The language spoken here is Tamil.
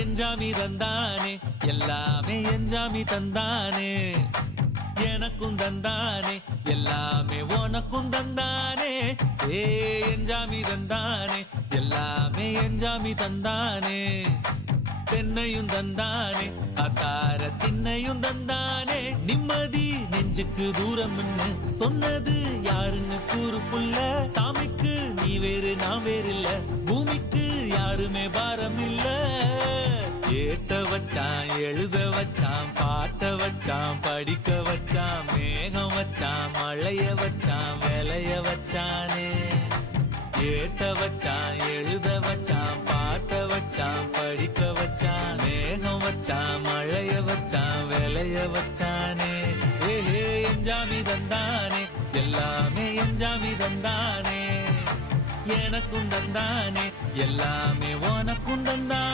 எஞ்சாமி தந்தானே எல்லாமே எஞ்சாமி தந்தானே எனக்கும் தந்தானே எல்லாமே உனக்கும் தந்தானே ஏ எஞ்சாமி தந்தானே எல்லாமே எஞ்சாமி தந்தானே தென்னையும் தந்தானே அத்தார திண்ணையும் தந்தானே நிம்மதி நெஞ்சுக்கு தூரம்னு சொன்னது யாருன்னு கூறு புள்ள சாமிக்கு நீ வேறு நான் வேறு இல்ல பூமிக்கு யாருமே பாரம் இல்ல ஏட்ட வச்சான் எழுத வச்சான் பாட்ட வச்சான் படிக்க வச்சான் மேகம் வச்சான் மழைய வச்சான் விளைய வச்சானே ஏட்ட வச்சான் எழுத வச்சான் பாட்ட வச்சான் படிக்க வச்சான் மேகம் வச்சான் மழைய வச்சான் விளைய வச்சானே ஏஹே எஞ்சாமி தந்தானே எல்லாமே எஞ்சாமி தந்தானே எனக்கும் தந்தானே எல்லாமே உனக்கும் தந்தானே